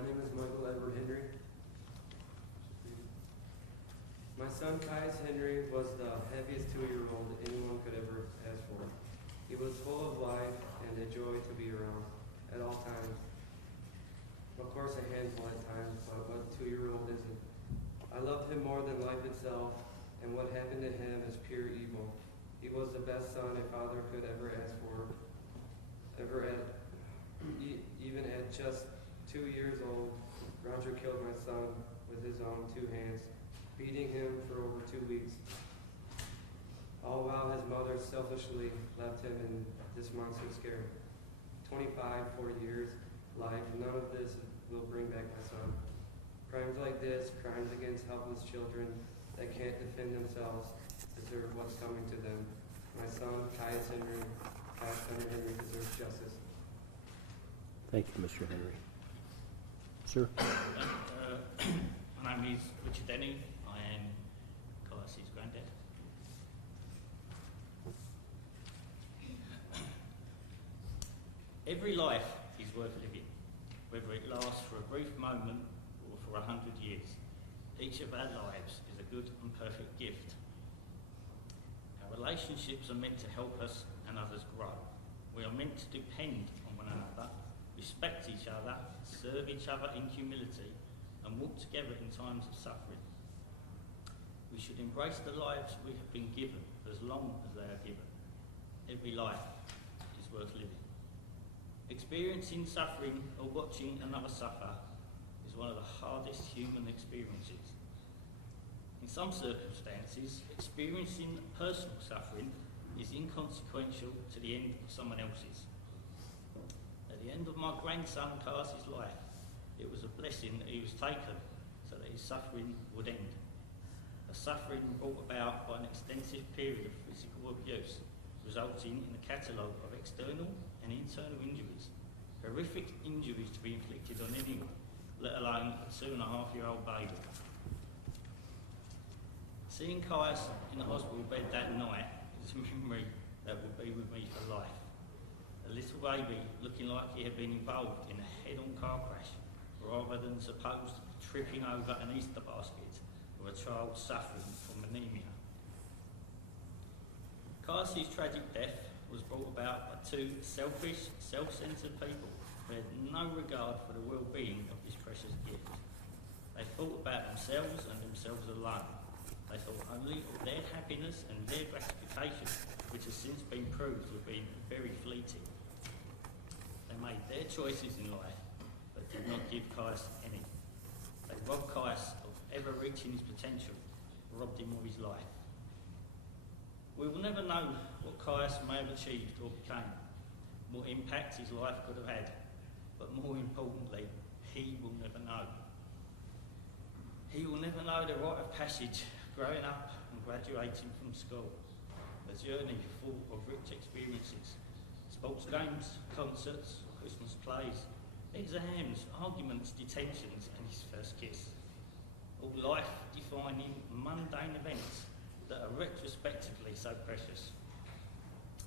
My name is Michael Edward Henry. My son Caius Henry was the heaviest 2-year-old anyone could ever ask for. He was full of life and a joy to be around at all times. Of course, a handful at times, but what 2-year-old isn't? I loved him more than life itself, and what happened to him is pure evil. He was the best son a father could ever ask for. Even at just 2 years old, Roger killed my son with his own 2 hands, beating him for over 2 weeks. All while his mother selfishly left him in this monstrous scare. 25, 40 years life, none of this will bring back my son. Crimes like this, crimes against helpless children that can't defend themselves, deserve what's coming to them. My son, Caius Henry deserves justice. Thank you, Mr. Henry. Sir? My name is Richard Denny. I am Caius's granddad. Every life is worth living, whether it lasts for a brief moment or for 100 years. Each of our lives is a good and perfect gift. Our relationships are meant to help us and others grow. We are meant to depend on one another, respect each other, serve each other in humility, and walk together in times of suffering. We should embrace the lives we have been given as long as they are given. Every life is worth living. Experiencing suffering or watching another suffer is one of the hardest human experiences. In some circumstances, experiencing personal suffering is inconsequential to the end of someone else's. At the end of my grandson Caius's life, it was a blessing that he was taken so that his suffering would end. A suffering brought about by an extensive period of physical abuse, resulting in a catalogue of external and internal injuries, horrific injuries to be inflicted on anyone, let alone a 2.5-year-old baby. Seeing Caius in the hospital bed that night is a memory that will be with me for life. A little baby looking like he had been involved in a head-on car crash, rather than supposed to be tripping over an Easter basket or a child suffering from anemia. Caius's tragic death was brought about by 2 selfish, self-centred people who had no regard for the well-being of this precious gift. They thought about themselves and themselves alone. They thought only of their happiness and their gratification, which has since been proved to have been very fleeting. They made their choices in life, but did not give Caius any. They robbed Caius of ever reaching his potential, robbed him of his life. We will never know what Caius may have achieved or became, what impact his life could have had, but more importantly, he will never know. He will never know the rite of passage, growing up and graduating from school, a journey full of rich experiences, sports games, concerts, Christmas plays, exams, arguments, detentions, and his first kiss. All life-defining, mundane events that are retrospectively so precious.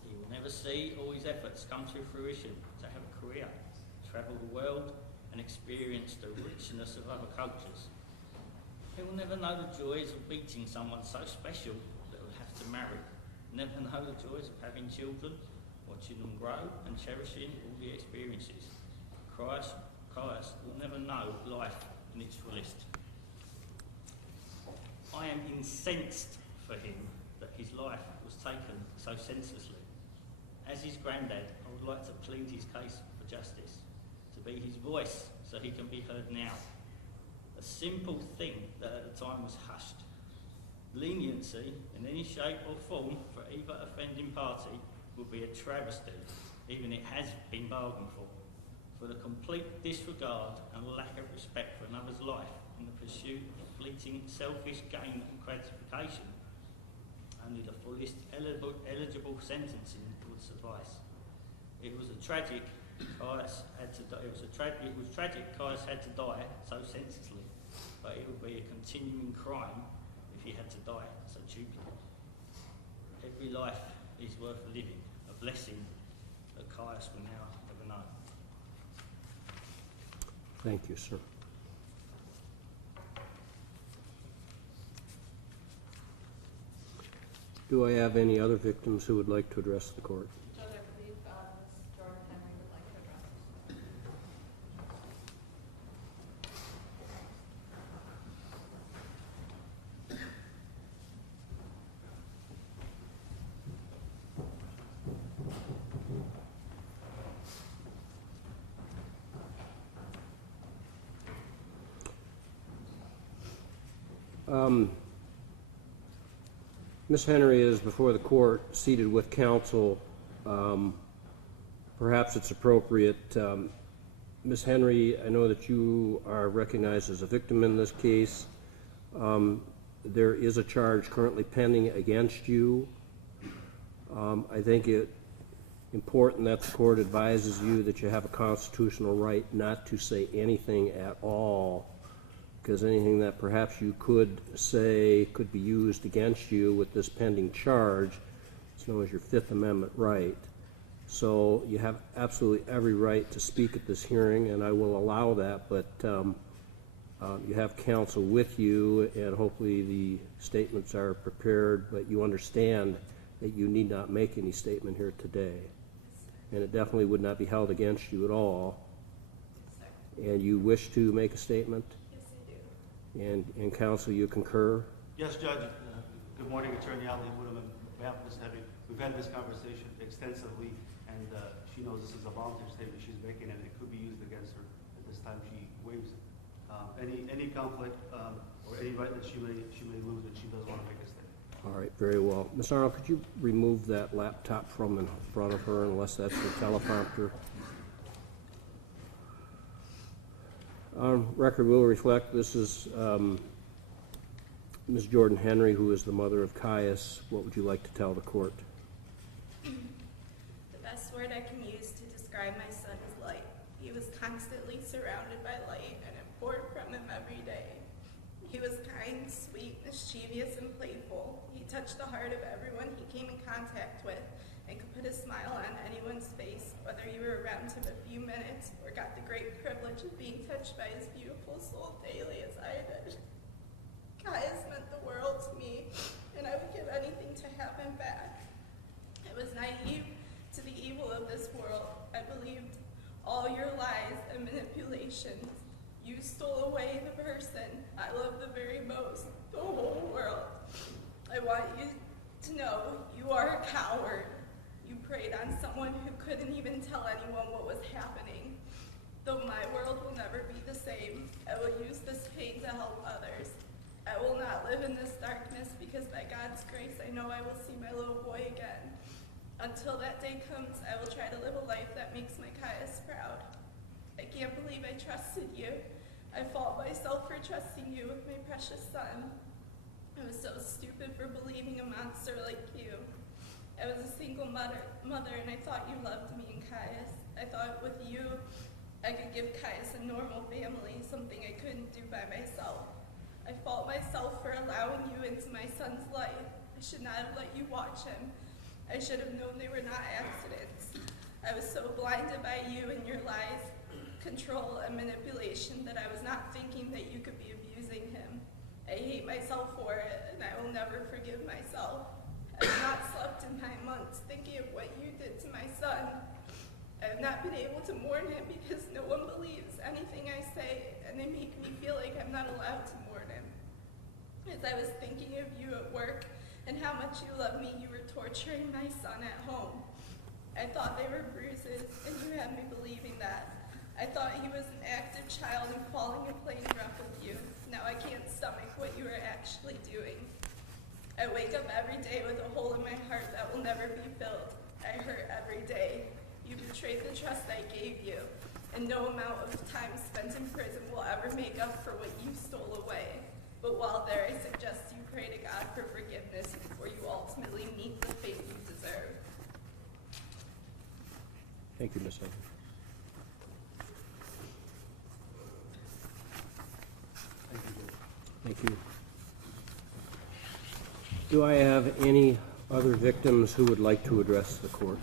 He will never see all his efforts come to fruition to have a career, travel the world, and experience the richness of other cultures. He will never know the joys of meeting someone so special that he'll have to marry, never know the joys of having children, watching them grow, and cherishing all the experiences. Caius will never know life in its fullest. I am incensed for him that his life was taken so senselessly. As his granddad, I would like to plead his case for justice, to be his voice so he can be heard now. A simple thing that at the time was hushed. Leniency in any shape or form for either offending party would be a travesty, even it has been bargained for the complete disregard and lack of respect for another's life in the pursuit of fleeting, selfish gain and gratification. Only the fullest eligible sentencing would suffice. It was tragic Caius had to die so senselessly, but it would be a continuing crime if he had to die so cheaply. Every life is worth living, a blessing that Caius will now never know. Thank you, sir. Do I have any other victims who would like to address the court? Judge, I believe Ms. Jordan Henry would like to address this. Ms. Henry is before the court, seated with counsel. Perhaps it's appropriate. Ms. Henry, I know that you are recognized as a victim in this case. There is a charge currently pending against you. I think it's important that the court advises you that you have a constitutional right not to say anything at all, because anything that perhaps you could say could be used against you with this pending charge. It's known as your Fifth Amendment right. So you have absolutely every right to speak at this hearing, and I will allow that, but you have counsel with you, and hopefully the statements are prepared, but you understand that you need not make any statement here today. And it definitely would not be held against you at all. Yes, sir. And you wish to make a statement? Yes, I do. And counsel, you concur? Yes, Judge. Good morning, Attorney Ali Woodham, and behalf of Ms. Henry. We've had this conversation extensively, and she knows this is a voluntary statement she's making, and it could be used against her. At this time, she waives any conflict or any right that she may lose, and she does want to make a statement. All right, very well. Ms. Arnold, could you remove that laptop from in front of her, unless that's the teleprompter? Record will reflect this is Ms. Jordan Henry, who is the mother of Caius. What would you like to tell the court? The best word I can use to describe my son is light. He was constantly surrounded by light, and it poured from him every day. He was kind, sweet, mischievous, and playful. He touched the heart of everyone he came in contact with and could put a smile on anyone's face, whether you were around him a few minutes or got the great privilege of being touched by his beautiful soul daily as I did. Caius meant the world to me, and I would give anything to have him back. I was naive to the evil of this world. I believed all your lies and manipulations. You stole away the person I love the very most, the whole world. I want you to know you are a coward. You preyed on someone who couldn't even tell anyone what was happening. Though my world will never be the same, I will use this pain to help others. I will not live in this darkness because by God's grace I know I will see my little boy again. Until that day comes, I will try to live a life that makes my Caius proud. I can't believe I trusted you. I fault myself for trusting you with my precious son. I was so stupid for believing a monster like you. I was a single mother, and I thought you loved me and Caius. I thought with you, I could give Caius a normal family, something I couldn't do by myself. I fault myself for allowing you into my son's life. I should not have let you watch him. I should have known they were not accidents. I was so blinded by you and your lies, control, and manipulation that I was not thinking that you could be abusing him. I hate myself for it, and I will never forgive myself. I have not slept in 9 months thinking of what you did to my son. I have not been able to mourn him because no one believes anything I say, and they make me feel like I'm not allowed to mourn him. As I was thinking of you at work and how much you love me, you were torturing my son at home. I thought they were bruises, and you had me believing that. I thought he was an active child and falling and playing rough with you. Now I can't stomach what you are actually doing. I wake up every day with a hole in my heart that will never be filled. I hurt every day. You betrayed the trust I gave you, and no amount of time spent in prison will ever make up for what you stole away. But while there, I suggest you pray to God for forgiveness before you ultimately meet the fate you deserve. Thank you, Ms. Henry. Thank you. Do I have any other victims who would like to address the court?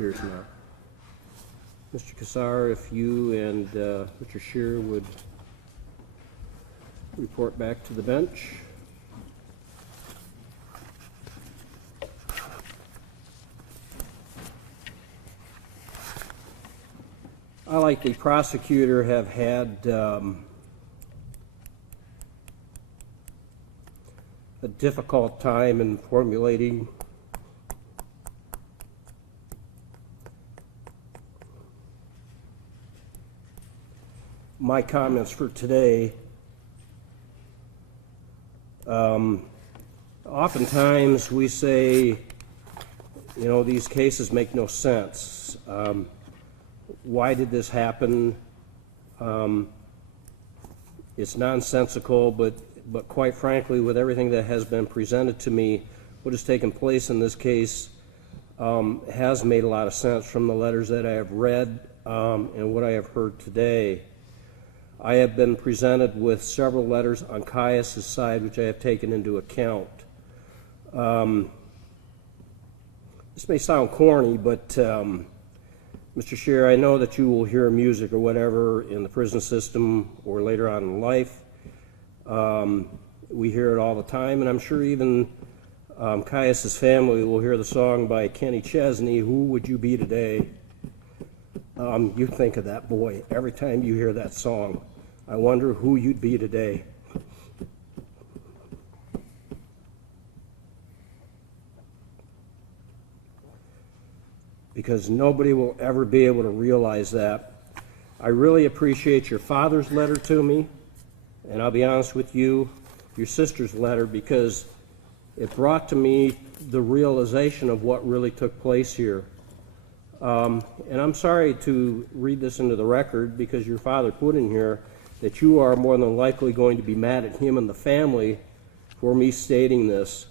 appears not. Mr. Kassar, if you and Mr. Schear would report back to the bench. I, like the prosecutor, have had a difficult time in formulating my comments for today. Oftentimes we say, you know, these cases make no sense. Why did this happen? It's nonsensical, but quite frankly, with everything that has been presented to me, what has taken place in this case has made a lot of sense from the letters that I have read and what I have heard today. I have been presented with several letters on Caius' side, which I have taken into account. This may sound corny, but Mr. Schear, I know that you will hear music or whatever in the prison system or later on in life. We hear it all the time, and I'm sure even Caius' family will hear the song by Kenny Chesney, "Who Would You Be Today?" You think of that boy every time you hear that song. I wonder who you'd be today. Because nobody will ever be able to realize that. I really appreciate your father's letter to me, and I'll be honest with you, your sister's letter, because it brought to me the realization of what really took place here. And I'm sorry to read this into the record, because your father put in here that you are more than likely going to be mad at him and the family for me stating this.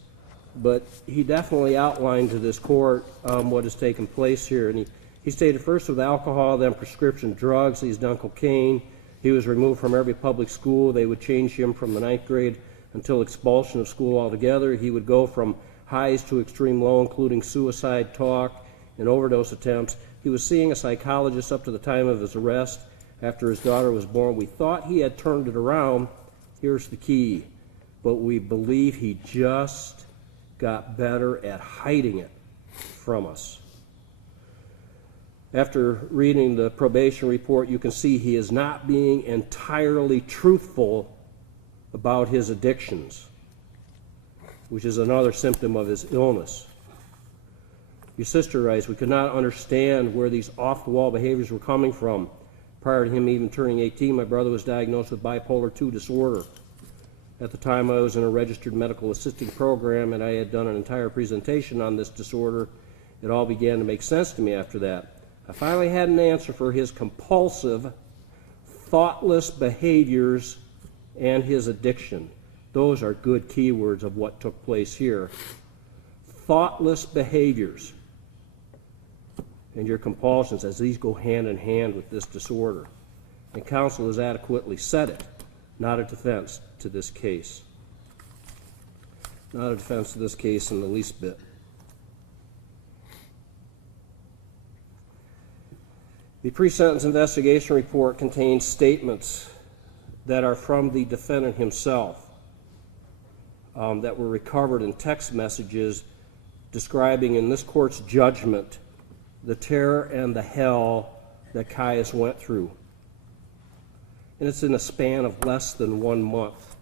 But he definitely outlined to this court what has taken place here. And he stated first with alcohol, then prescription drugs. He's done cocaine. He was removed from every public school. They would change him from the 9th grade until expulsion of school altogether. He would go from highs to extreme low, including suicide talk and overdose attempts. He was seeing a psychologist up to the time of his arrest after his daughter was born. We thought he had turned it around. Here's the key. But we believe he just got better at hiding it from us. After reading the probation report, you can see he is not being entirely truthful about his addictions, which is another symptom of his illness. Your sister writes, "We could not understand where these off-the-wall behaviors were coming from. Prior to him even turning 18, my brother was diagnosed with bipolar II disorder. At the time, I was in a registered medical assisting program, and I had done an entire presentation on this disorder. It all began to make sense to me after that. I finally had an answer for his compulsive, thoughtless behaviors and his addiction." Those are good keywords of what took place here. Thoughtless behaviors and your compulsions, as these go hand in hand with this disorder. And counsel has adequately said it. Not a defense to this case. Not a defense to this case in the least bit. The pre-sentence investigation report contains statements that are from the defendant himself that were recovered in text messages describing in this court's judgment the terror and the hell that Caius went through. And it's in a span of less than 1 month.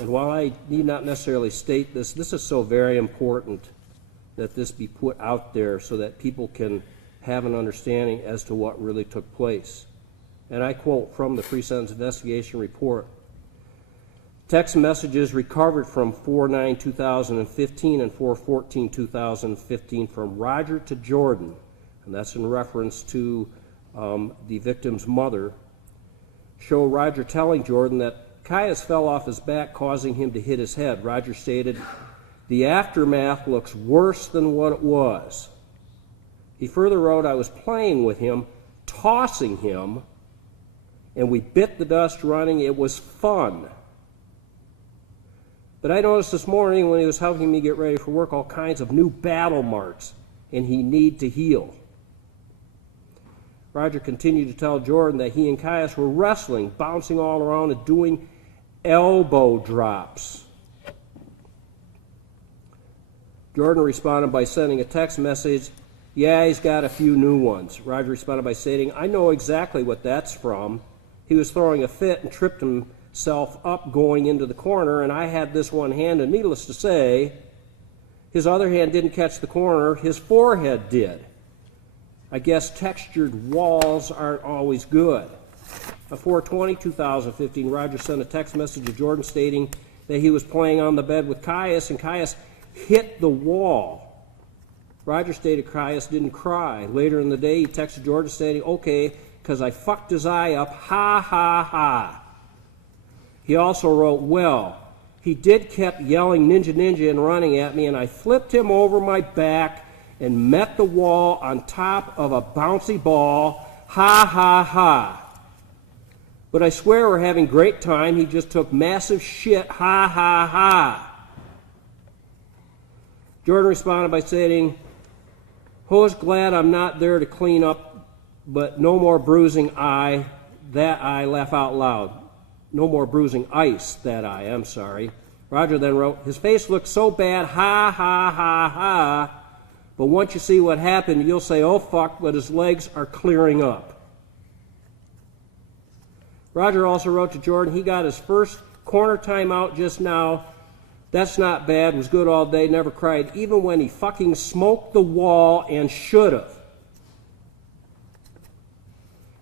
And while I need not necessarily state this, this is so very important that this be put out there so that people can have an understanding as to what really took place. And I quote from the pre-sentence investigation report, "Text messages recovered from 4/9/2015 and 4/14/2015 from Roger to Jordan," and that's in reference to the victim's mother, show Roger telling Jordan that Caius fell off his back, causing him to hit his head. Roger stated, "The aftermath looks worse than what it was." He further wrote, "I was playing with him, tossing him, and we bit the dust running. It was fun. But I noticed this morning when he was helping me get ready for work all kinds of new battle marks and he need to heal. Roger continued to tell Jordan that he and Caius were wrestling, bouncing all around and doing elbow drops. Jordan responded by sending a text message, "Yeah, he's got a few new ones." Roger responded by stating, "I know exactly what that's from. He was throwing a fit and tripped himself up going into the corner, and I had this one hand, and needless to say, his other hand didn't catch the corner, his forehead did. I guess textured walls aren't always good." On 4/20/2015, Roger sent a text message to Jordan stating that he was playing on the bed with Caius, and Caius hit the wall. Roger stated Caius didn't cry. Later in the day, he texted Jordan stating, "Okay, because I fucked his eye up, ha ha ha." He also wrote, "Well, he did kept yelling ninja ninja and running at me, and I flipped him over my back and met the wall on top of a bouncy ball, ha ha ha. But I swear we're having great time, he just took massive shit, ha ha ha." Jordan responded by saying, "Who's glad I'm not there to clean up, but no more bruising eye, that eye, laugh out loud. No more bruising ice, that eye, I'm sorry." Roger then wrote, "His face looked so bad, ha ha ha ha, but once you see what happened, you'll say, oh fuck, but his legs are clearing up." Roger also wrote to Jordan, "He got his first corner timeout just now. That's not bad, was good all day, never cried, even when he fucking smoked the wall and should have."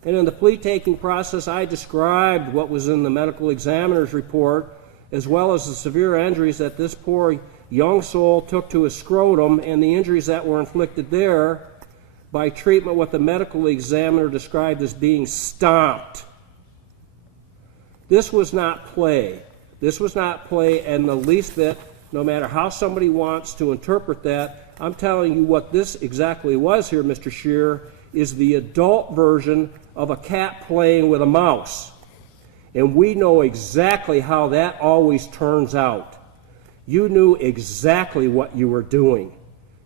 And in the plea-taking process, I described what was in the medical examiner's report, as well as the severe injuries that this poor young soul took to his scrotum and the injuries that were inflicted there by treatment what the medical examiner described as being stomped. This was not play. This was not play in the least bit, no matter how somebody wants to interpret that. I'm telling you what this exactly was here, Mr. Schear, is the adult version of a cat playing with a mouse. And we know exactly how that always turns out. You knew exactly what you were doing.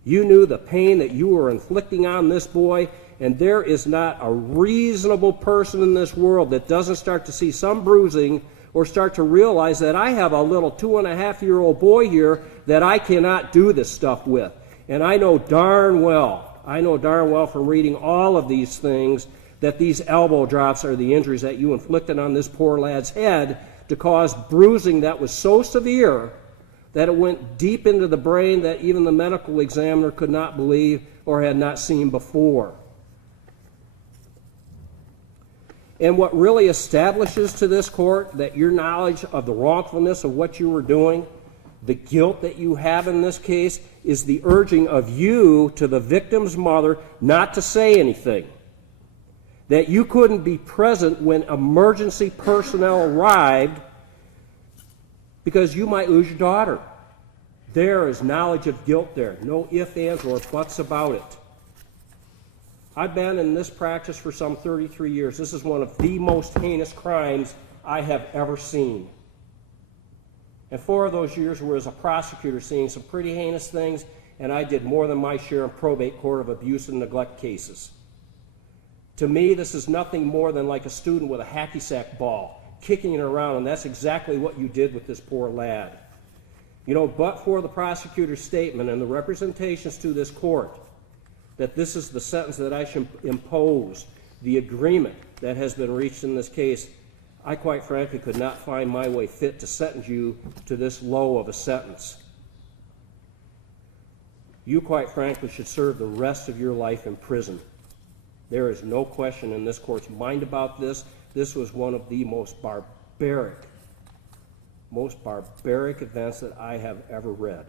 You knew the pain that you were inflicting on this boy, and there is not a reasonable person in this world that doesn't start to see some bruising or start to realize that I have a little 2.5-year-old boy here that I cannot do this stuff with. And I know darn well from reading all of these things that these elbow drops are the injuries that you inflicted on this poor lad's head to cause bruising that was so severe that it went deep into the brain that even the medical examiner could not believe or had not seen before. And what really establishes to this court that your knowledge of the wrongfulness of what you were doing, the guilt that you have in this case, is the urging of you to the victim's mother not to say anything. That you couldn't be present when emergency personnel arrived because you might lose your daughter. There is knowledge of guilt there. No ifs, ands, or buts about it. I've been in this practice for some 33 years. This is one of the most heinous crimes I have ever seen. And 4 of those years were as a prosecutor seeing some pretty heinous things, and I did more than my share in probate court of abuse and neglect cases. To me, this is nothing more than like a student with a hacky sack ball, kicking it around, and that's exactly what you did with this poor lad. You know, but for the prosecutor's statement and the representations to this court that this is the sentence that I should impose, the agreement that has been reached in this case, I quite frankly could not find my way fit to sentence you to this low of a sentence. You quite frankly should serve the rest of your life in prison. There is no question in this court's mind about this. This was one of the most barbaric events that I have ever read.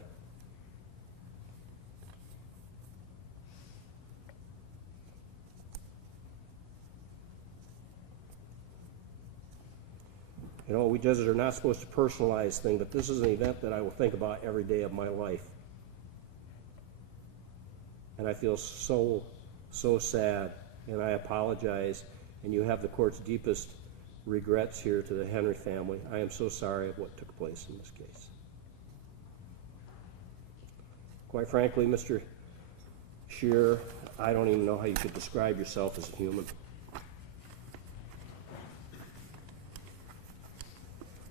You know, we judges are not supposed to personalize things, but this is an event that I will think about every day of my life. And I feel so sad, and I apologize, and you have the court's deepest regrets here to the Henry family. I am so sorry of what took place in this case. Quite frankly, Mr. Schear, I don't even know how you could describe yourself as a human.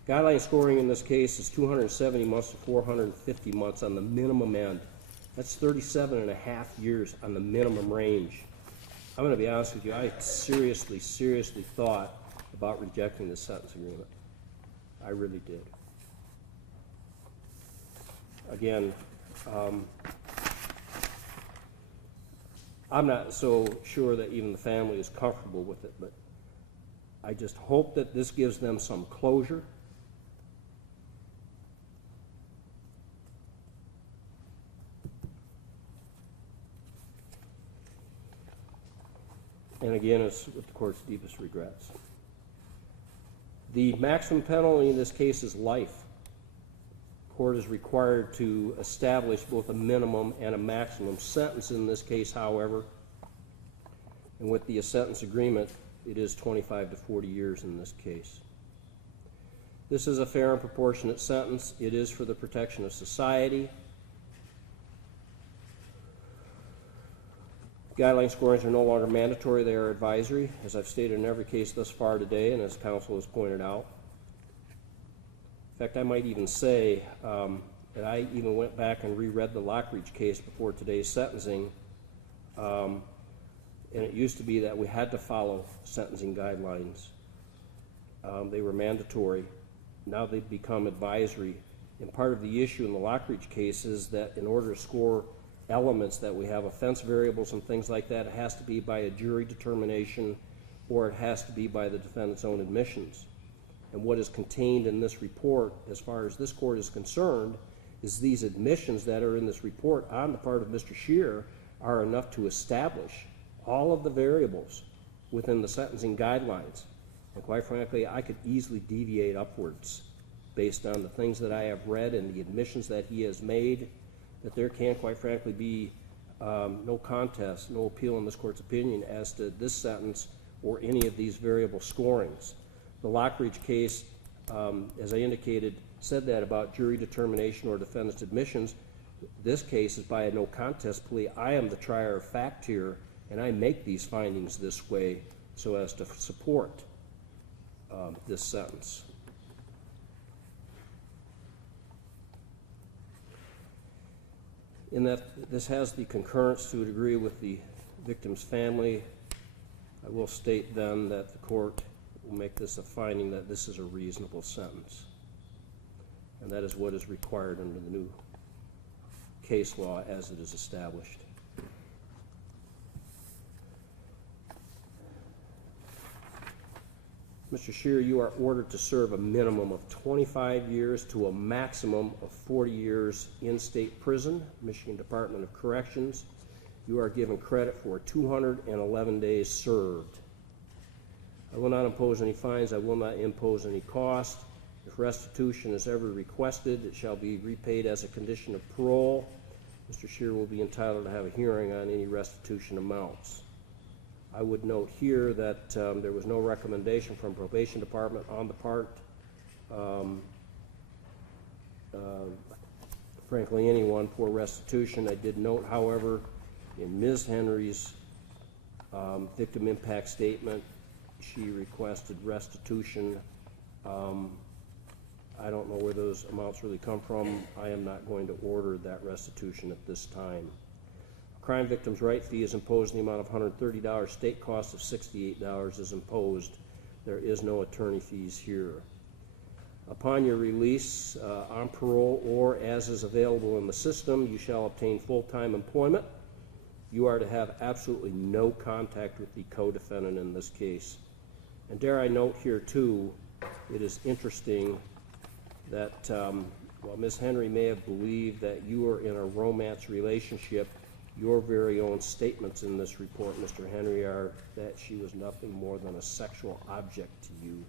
Guideline scoring in this case is 270 months to 450 months on the minimum end. That's 37 and a half years on the minimum range. I'm going to be honest with you, I seriously thought about rejecting the sentence agreement. I really did. Again, I'm not so sure that even the family is comfortable with it, but I just hope that this gives them some closure. And again, it's with the court's deepest regrets. The maximum penalty in this case is life. The court is required to establish both a minimum and a maximum sentence in this case, however. And with the sentence agreement, it is 25 to 40 years in this case. This is a fair and proportionate sentence. It is for the protection of society. Guideline scorings are no longer mandatory, they are advisory, as I've stated in every case thus far today and as counsel has pointed out. In fact, I might even say that I even went back and reread the Lockridge case before today's sentencing, and it used to be that we had to follow sentencing guidelines. They were mandatory. Now they've become advisory. And part of the issue in the Lockridge case is that in order to score elements that we have, offense variables and things like that, it has to be by a jury determination or it has to be by the defendant's own admissions. And what is contained in this report, as far as this court is concerned, is these admissions that are in this report on the part of Mr. Schear are enough to establish all of the variables within the sentencing guidelines. And quite frankly, I could easily deviate upwards based on the things that I have read and the admissions that he has made, that there can, quite frankly, be no contest, no appeal in this court's opinion as to this sentence or any of these variable scorings. The Lockridge case, as I indicated, said that about jury determination or defendant's admissions. This case is by a no contest plea. I am the trier of fact here, and I make these findings this way so as to support this sentence. In that this has the concurrence to a degree with the victim's family, I will state then that the court will make this a finding that this is a reasonable sentence. And that is what is required under the new case law as it is established. Mr. Schear, you are ordered to serve a minimum of 25 years to a maximum of 40 years in state prison, Michigan Department of Corrections. You are given credit for 211 days served. I will not impose any fines. I will not impose any cost. If restitution is ever requested, it shall be repaid as a condition of parole. Mr. Schear will be entitled to have a hearing on any restitution amounts. I would note here that there was no recommendation from probation department on the part, frankly, anyone for restitution. I did note, however, in Ms. Henry's victim impact statement, she requested restitution. I don't know where those amounts really come from. I am not going to order that restitution at this time. Crime victim's right fee is imposed in the amount of $130. State cost of $68 is imposed. There is no attorney fees here. Upon your release on parole or as is available in the system, you shall obtain full-time employment. You are to have absolutely no contact with the co-defendant in this case. And dare I note here too, it is interesting that while Ms. Henry may have believed that you were in a romance relationship, your very own statements in this report, Mr. Henry, are that she was nothing more than a sexual object to you,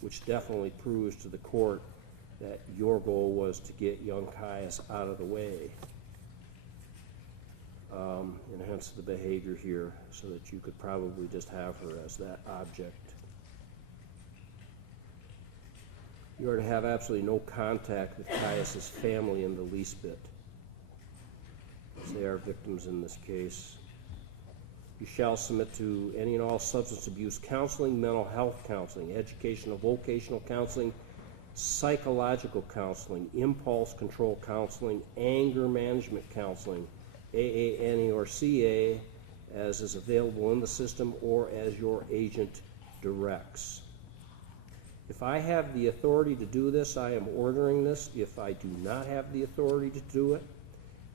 which definitely proves to the court that your goal was to get young Caius out of the way, and hence the behavior here, so that you could probably just have her as that object. You are to have absolutely no contact with Caius's family in the least bit. as they are victims in this case. You shall submit to any and all substance abuse counseling, mental health counseling, educational, vocational counseling, psychological counseling, impulse control counseling, anger management counseling, AANE or CA, as is available in the system or as your agent directs. If I have the authority to do this, I am ordering this. If I do not have the authority to do it,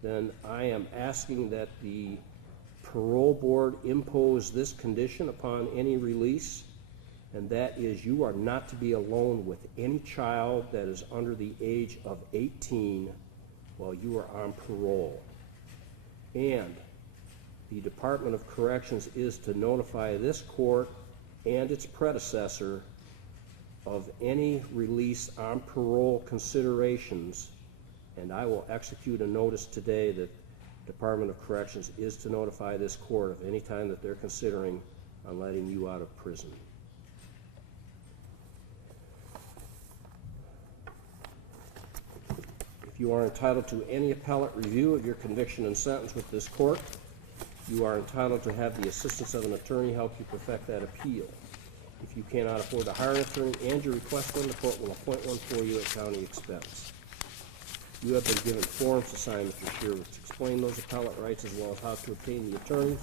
then I am asking that the parole board impose this condition upon any release, and that is you are not to be alone with any child that is under the age of 18 while you are on parole. And the Department of Corrections is to notify this court and its predecessor of any release on parole considerations, and I will execute a notice today that Department of Corrections is to notify this court of any time that they're considering on letting you out of prison. If you are entitled to any appellate review of your conviction and sentence with this court, you are entitled to have the assistance of an attorney help you perfect that appeal. If you cannot afford to hire an attorney and you request one, the court will appoint one for you at county expense. You have been given forms to sign, Mr. Schear, which explain those appellate rights as well as how to obtain the attorney.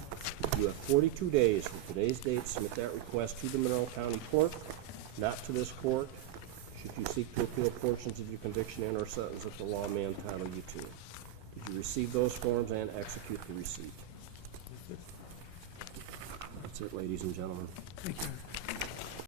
You have 42 days from today's date to submit that request to the Monroe County Court, not to this court, should you seek to appeal portions of your conviction and or sentence that the law may entitle you to. Did you receive those forms and execute the receipt? That's it, ladies and gentlemen. Thank you.